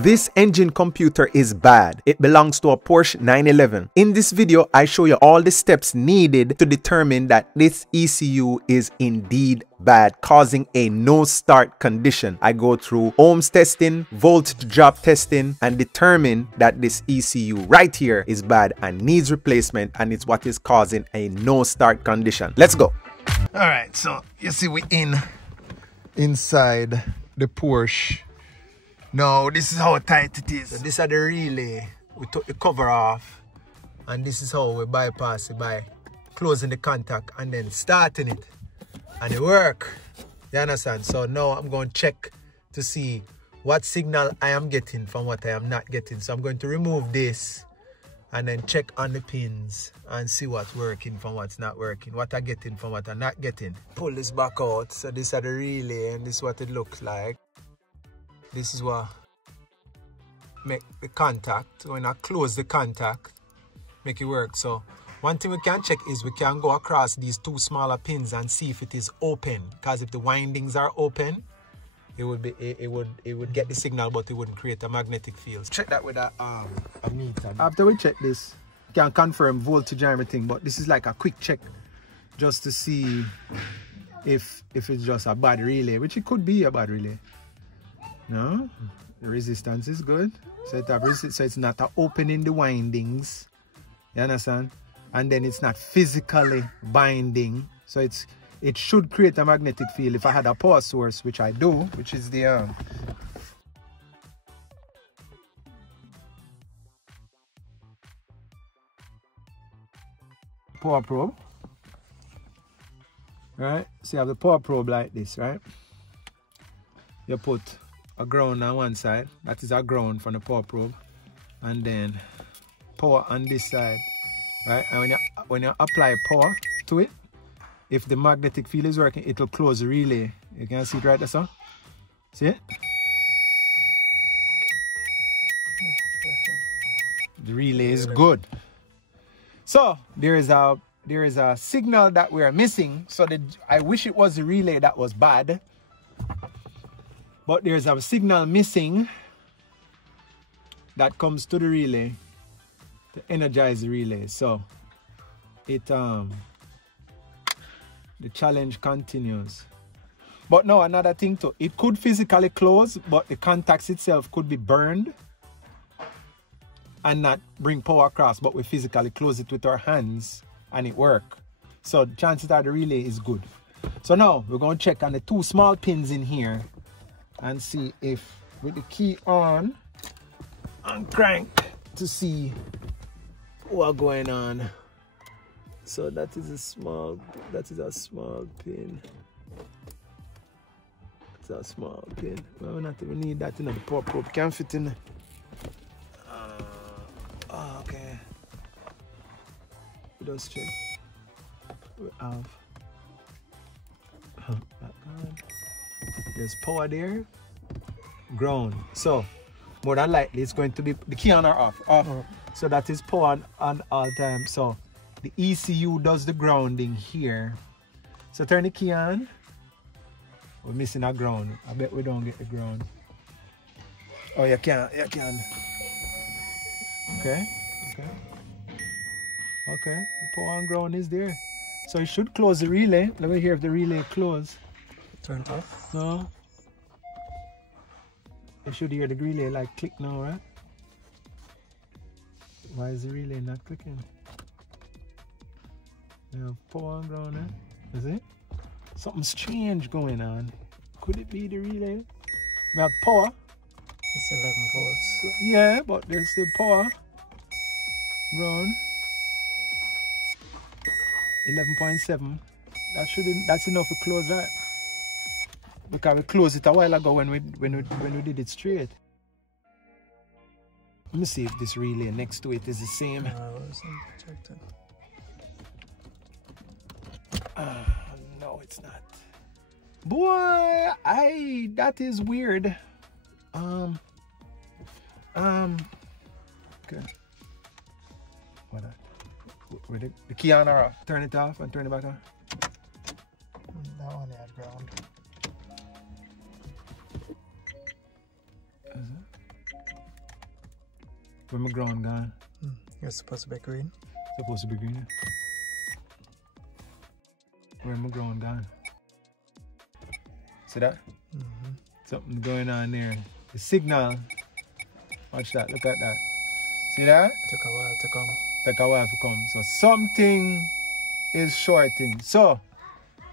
This engine computer is bad. It belongs to a Porsche 911. In this video, I show you all the steps needed to determine that this ECU is indeed bad, causing a no start condition. I go through ohms testing, voltage drop testing, and determine that this ECU right here is bad and needs replacement, and it's what is causing a no start condition. Let's go. All right, so you see we inside the Porsche. Now this is how tight it is. So this is the relay. We took the cover off, and this is how we bypass it by closing the contact and then starting it, and it work. You understand? So now I'm going to check to see what signal I am getting from what I am not getting. So I'm going to remove this and then check on the pins and see what's working from what's not working, what I'm getting from what I'm not getting. Pull this back out. So this is the relay, and this is what it looks like. This is what make the contact. When I close the contact, make it work. So one thing we can check is we can go across these two smaller pins and see if it is open. Because if the windings are open, it would get the signal, but it wouldn't create a magnetic field. Check that with a meter. After we check this, we can confirm voltage and everything, but this is like a quick check just to see if it's just a bad relay, which it could be a bad relay. No, the resistance is good. So it's not opening the windings. You understand? And then it's not physically binding. So it should create a magnetic field if I had a power source, which I do, which is the power probe. Right? So you have the power probe like this, right? You put a ground on one side, that is a ground from the power probe, and then power on this side, right? And when you apply power to it, if the magnetic field is working, it will close the relay. You can see it right there, sir? See it? The relay is good. So there is a signal that we are missing. So I wish it was the relay that was bad, but there's a signal missing that comes to the relay to energize the relay. So the challenge continues. But no, another thing too, it could physically close, but the contacts itself could be burned and not bring power across, but we physically close it with our hands and it work. So the chances are the relay is good. So now we're going to check on the two small pins in here and see if with the key on and crank to see what's going on. So that is a small pin. It's a small pin. Well, we not even need that in the power probe. Can fit in. Okay. We just check. We have that on. There's power there, ground. So more than likely it's going to be the key on or off. So that is power on all time. So the ECU does the grounding here. So turn the key on. We're missing a ground. I bet we don't get the ground. Oh, you can. Okay. The power and ground is there. So you should close the relay. Let me hear if the relay close. Turn it off? No. You should hear the relay like click now, right? Why is the relay not clicking? You have power and ground, eh? Is it? Something strange going on. Could it be the relay? We have power. It's 11 volts. Yeah, but there's still power. Ground. 11.7. That's enough to close that. Because we closed it a while ago when we did it straight. Let me see if this relay next to it is the same. No, it's not. Boy, that is weird. Okay. What? With the key on or off? Turn it off and turn it back on. That one had ground. Where my ground gone? It's supposed to be green. Supposed to be green. Where my ground gone? See that? Something going on there. The signal. Watch that. Look at that. See that? Took a while to come. Take a while to come. So something is shorting. So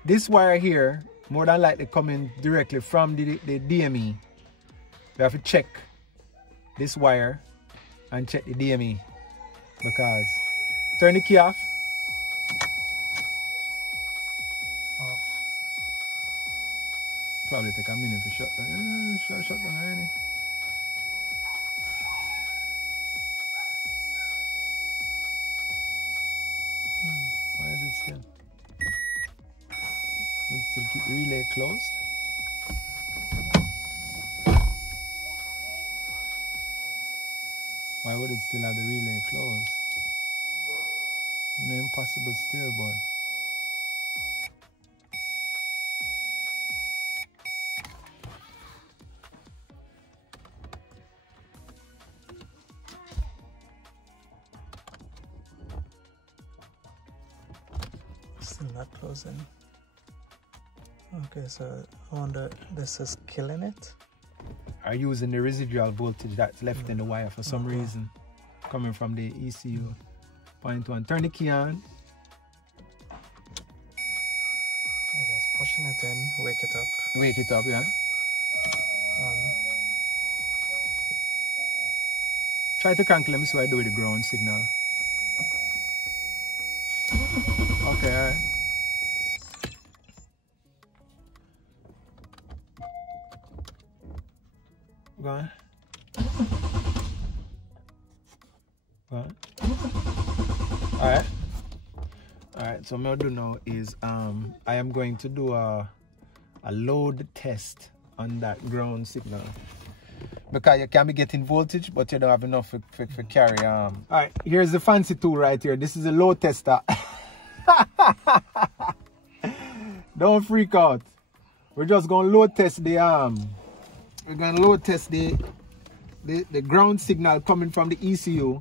this wire here, more than likely coming directly from the DME. We have to check this wire and check the DME because turn the key off. Off. Probably take a minute to shut down. Shut down already. Why is it still? Let's still keep the relay closed. Why would it still have the relay closed? You know, impossible still, boy. Still not closing. Okay, so I wonder, this is killing it? Are using the residual voltage that's left in the wire for some reason, coming from the ECU. Point one. Turn the key on. I'm just pushing it in, wake it up. Wake it up, yeah. Try to crank, let me see what I do with the ground signal. Okay, alright. Go on. Go on. Alright. Alright, so what I'll do now is I am going to do a load test on that ground signal. Because you can be getting voltage, but you don't have enough for carry. Alright, here's the fancy tool right here. This is a load tester. Don't freak out. We're just gonna load test the we're gonna load test the ground signal coming from the ECU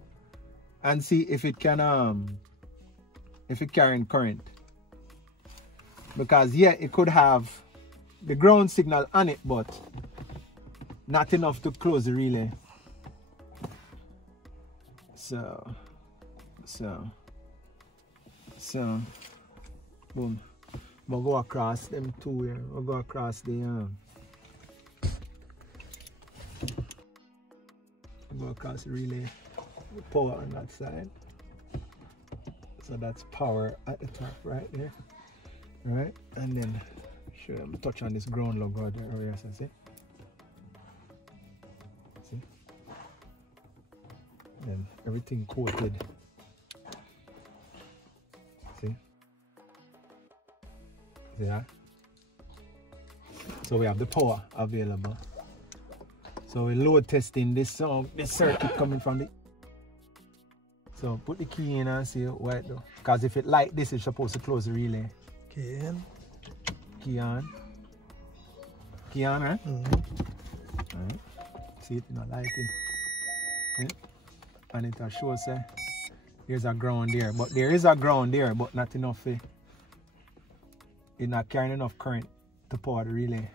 and see if it can if it carrying current. Because yeah, it could have the ground signal on it, but not enough to close the relay. So boom. We'll go across them two here. We'll go across the go across the relay. The power on that side. So that's power at the top right there. Alright, and then sure I'm touch on this ground logo there area, so see? See? And everything coated. See? See that? So we have the power available. So we're load testing this circuit coming from the. So put the key in and see what it do. Because if it like this, it's supposed to close the relay. Key in. Key on. Key on, right? Alright. See it not lighting. Yeah. And it will show say there's a ground there. But there is a ground there, but not enough. It's not carrying enough current to power the relay.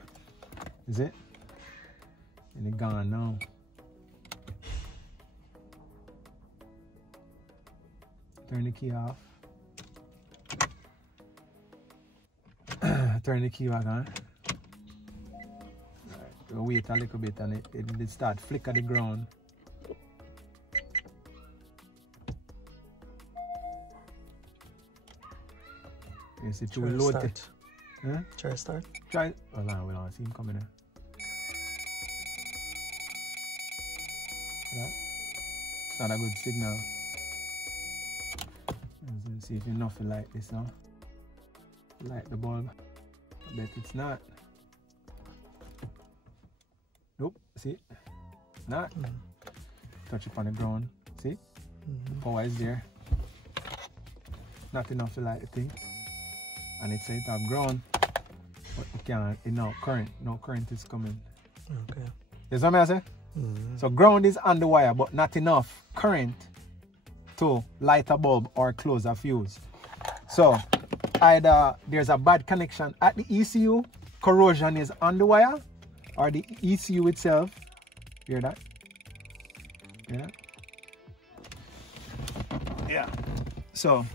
Is it? And it's gone now. Turn the key off. Turn the key back on. Right. We'll wait a little bit and it start flicker the ground. You see, to load it. Huh? Try start. Try it. Hold on, we'll see him coming in. Yeah. It's not a good signal. Let's see if you know like this now. Light the bulb. I bet it's not. Nope, see? Not. Touch it on the ground. See? Power is there. Not enough to light the thing. And it says it have ground. But it can't, no current is coming. Okay. You see what I say? So ground is on the wire, but not enough current to light a bulb or close a fuse. So either there's a bad connection at the ECU, corrosion is on the wire, or the ECU itself. Hear that? Hear that? Yeah. So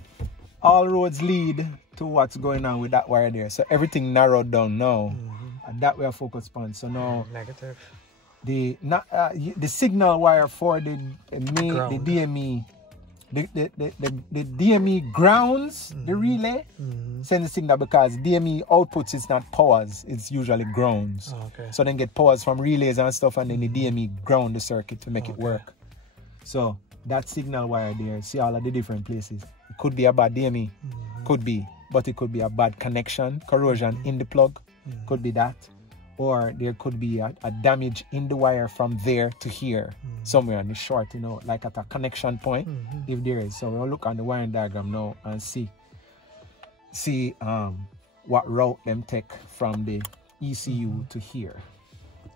all roads lead to what's going on with that wire there. So everything narrowed down now, and that we are focused on. So now negative. The signal wire for the DME, the DME grounds the relay, send the signal, because DME outputs is not powers, it's usually grounds. Oh, okay. So then get powers from relays and stuff, and then the DME ground the circuit to make it work. So that signal wire there, see all of the different places. It could be a bad DME, could be, but it could be a bad connection, corrosion in the plug, could be that. Or there could be a damage in the wire from there to here, somewhere on the short, you know, like at a connection point, if there is. So we'll look on the wiring diagram now and see what route them take from the ECU to here.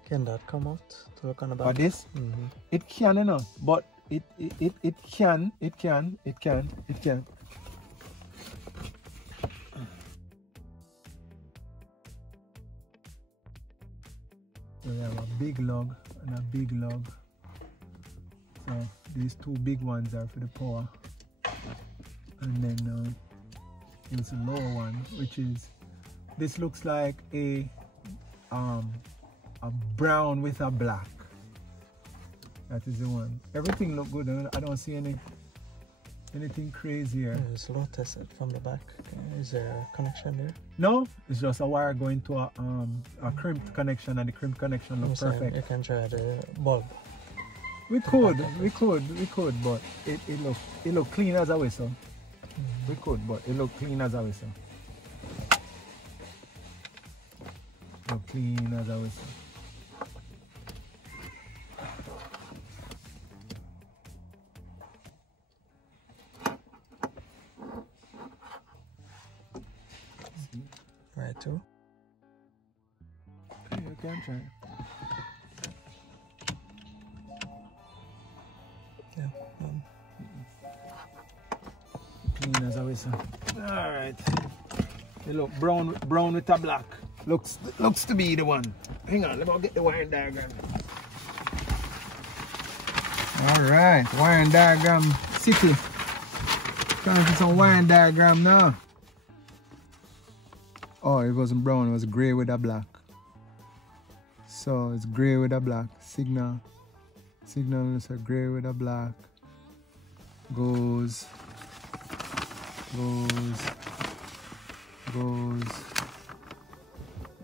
Can that come out to look on the back? But this, it can, you know, but it can. So we have a big lug and a big lug. So these two big ones are for the power, and then there's a lower one, which is, this looks like a brown with a black. That is the one. Everything look good. I don't see anything crazy here. It's low tested from the back. Is there a connection there? No, it's just a wire going to a crimped connection, and the crimped connection looks perfect. You can try the bulb. We could, but it look clean as a whistle. We could, but it look clean as a whistle. Look clean as a whistle. Right too. You can try. Yeah. Clean as a whistle. All right. They look brown with a black. Looks to be the one. Hang on, let me get the wiring diagram. All right, wiring diagram city. Trying to get some wiring diagram now. Oh, it wasn't brown, it was gray with a black. So it's gray with a black. Signal is a gray with a black. Goes.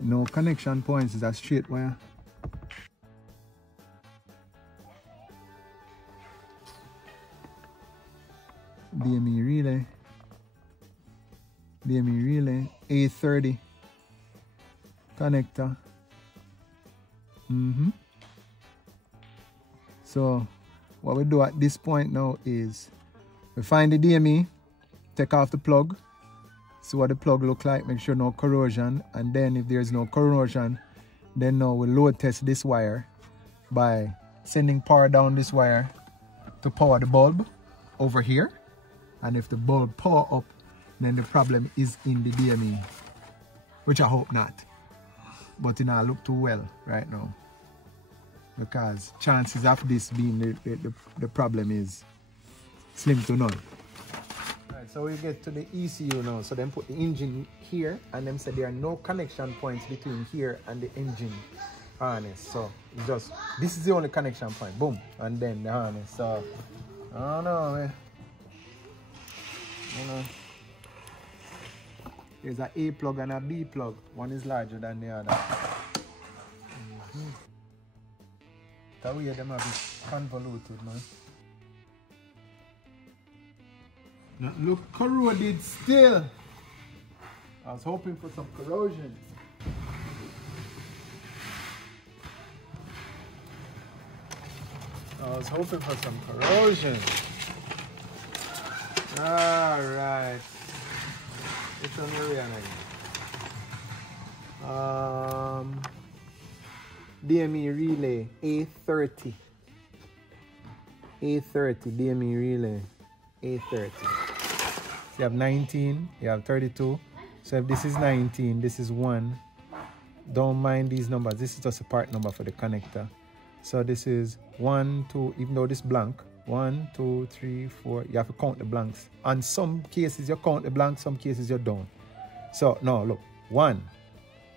No connection points, is a straight wire. DME relay, A30 connector. So what we do at this point now is we find the DME, take off the plug, see what the plug look like, make sure no corrosion, and then if there's no corrosion, then now we load test this wire by sending power down this wire to power the bulb over here. And if the bulb power up, then the problem is in the DME, which I hope not. But it not look too well right now, because chances of this being the problem is slim to none. Right, so we get to the ECU now. So then put the engine here, and then say there are no connection points between here and the engine harness. So it's just, this is the only connection point. Boom, and then the harness. So I don't know, man. You know, there's an A plug and a B plug. One is larger than the other. That way them have it convoluted, man. Now look corroded still. I was hoping for some corrosion. Alright. It's on the rear now. DME relay A30. A30 DME relay A30. So you have 19, you have 32. So if this is 19, this is 1. Don't mind these numbers. This is just a part number for the connector. So this is 1, 2, even though this blank. 1, 2, 3, 4. You have to count the blanks. On some cases you count the blanks, some cases you don't. So now look, 1.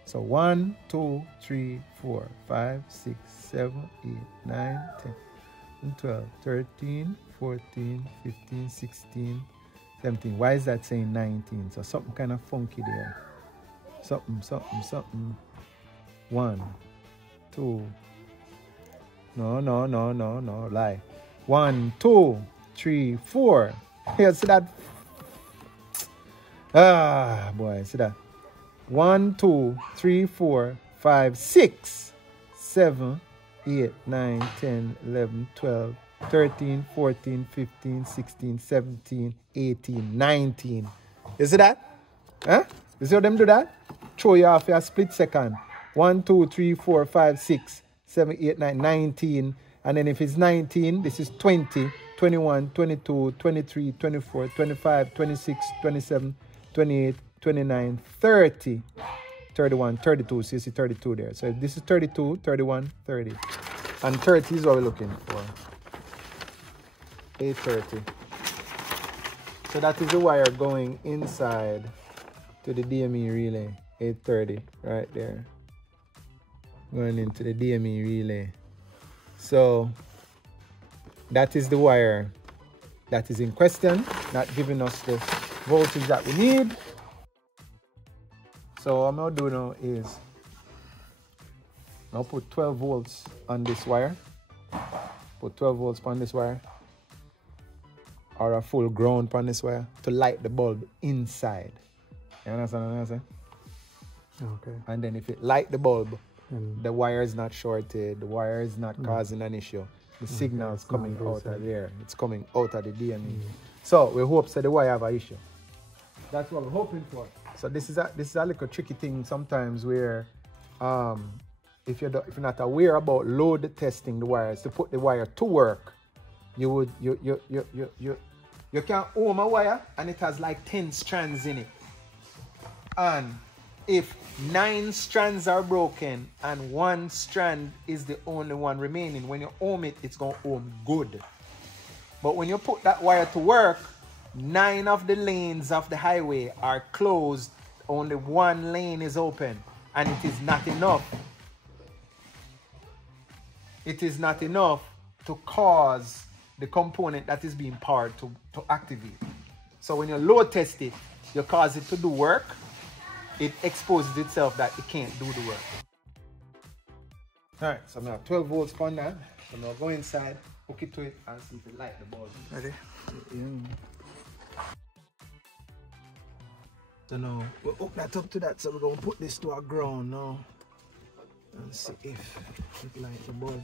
So 1, 2, 3, 4, 5, 6, 7, 8, 9, 10, 12, 13, 14, 15, 16, 17. Why is that saying 19? So something kind of funky there. Something. 1, 2. No, lie. 1, 2, 3, 4. Here, see that? Ah, boy, see that? 1, 2, 3, 4, 5, 6, 7, 8, 9, 10, 11, 12, 13, 14, 15, 16, 17, 18, 19. You see that? Huh? You see how them do that? Throw you off a split second. 1, 2, 3, 4, 5, 6, 7, 8, 9, 19. And then if it's 19, this is 20, 21, 22, 23, 24, 25, 26, 27, 28, 29, 30, 31, 32. So you see 32 there. So this is 32, 31, 30. And 30 is what we're looking for. A30. So that is the wire going inside to the DME relay. A30 right there. Going into the DME relay. So that is the wire that is in question, not giving us the voltage that we need. So what I'm going to do now is I'll put 12 volts on this wire. Put 12 volts on this wire. Or a full ground on this wire to light the bulb inside. You understand what I'm saying? Okay. And then if it light the bulb, the wire is not shorted, the wire is not causing an issue. The signal is coming out of there. It's coming out of the DME. So we hope that the wire have an issue. That's what we're hoping for. So this is a little tricky thing sometimes where if you're not aware about load testing the wires to put the wire to work, you can ohm a wire and it has like 10 strands in it. And if 9 strands are broken and 1 strand is the only one remaining, when you ohm it, it's going to ohm good. But when you put that wire to work, 9 of the lanes of the highway are closed, only 1 lane is open, and it is not enough. It is not enough to cause the component that is being powered to activate. So when you load test it, you cause it to do work, it exposes itself that it can't do the work. Alright, so I'm going to have 12 volts on that. So I'm going to go inside, hook it to it, and see if it light the bulb. Ready? Yeah. So now, we'll hook that up to that, so we're going to put this to our ground now. And see if it light the bulb.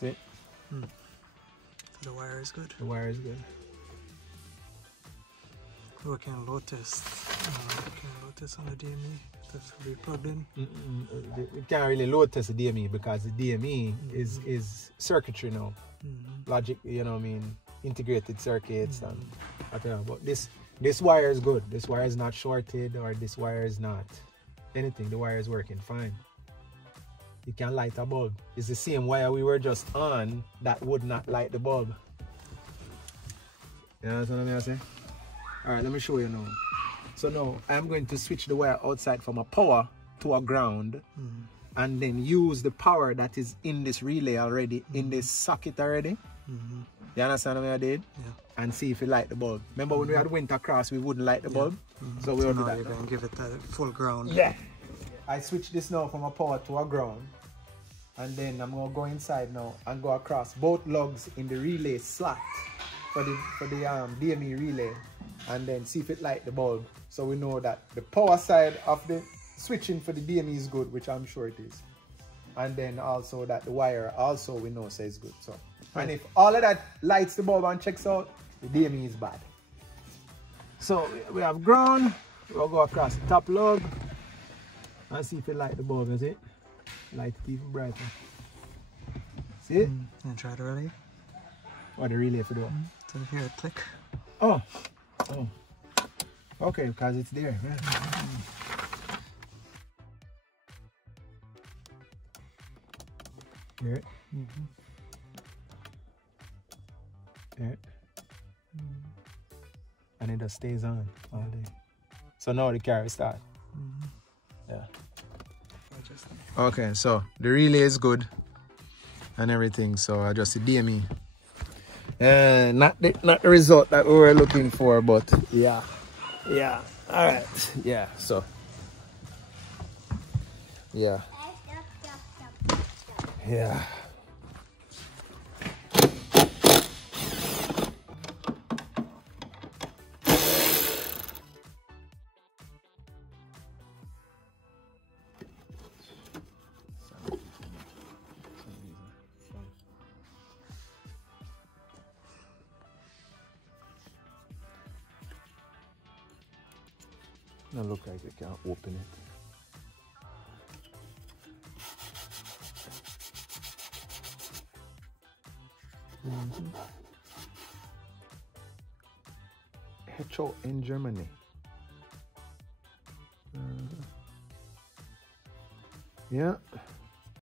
See? The wire is good. The wire is good. Working load test. Working load test on the DME. That's to be plugged in. You can't really load test the DME because the DME is circuitry now. Logic, you know what I mean, integrated circuits and whatever. But this wire is good. This wire is not shorted, or this wire is not anything. The wire is working fine. You can light a bulb. It's the same wire we were just on that would not light the bulb. You know what I'm saying? Alright, let me show you now. So now I'm going to switch the wire outside from a power to a ground and then use the power that is in this relay already, in this socket already. You understand what I did? Yeah. And see if it light the bulb. Remember when we had went across, we wouldn't light the bulb? So we'll do that. You're going to give it a full ground. Yeah. I switch this now from a power to a ground. And then I'm going to go inside now and go across both lugs in the relay slot for the DME relay, and then see if it light the bulb. So we know that the power side of the switching for the DME is good, which I'm sure it is. And then also that the wire also we know says good. So, and if all of that lights the bulb and checks out, the DME is bad. So we have ground, we'll go across the top lug. And see if you light the bulb, is it? Light it even brighter. See it? And try the relay. What the relay for do? So here it click. Oh. Oh. Okay, because it's there. Yeah. Hear it? Hear it? And it just stays on all day. So now the car will start. Yeah. Okay, so the relay is good and everything. So I just the DME. Not the result that we were looking for, but yeah. Yeah. Alright. Yeah. So yeah. Yeah. It look like I can't open it. HO in Germany. Yeah.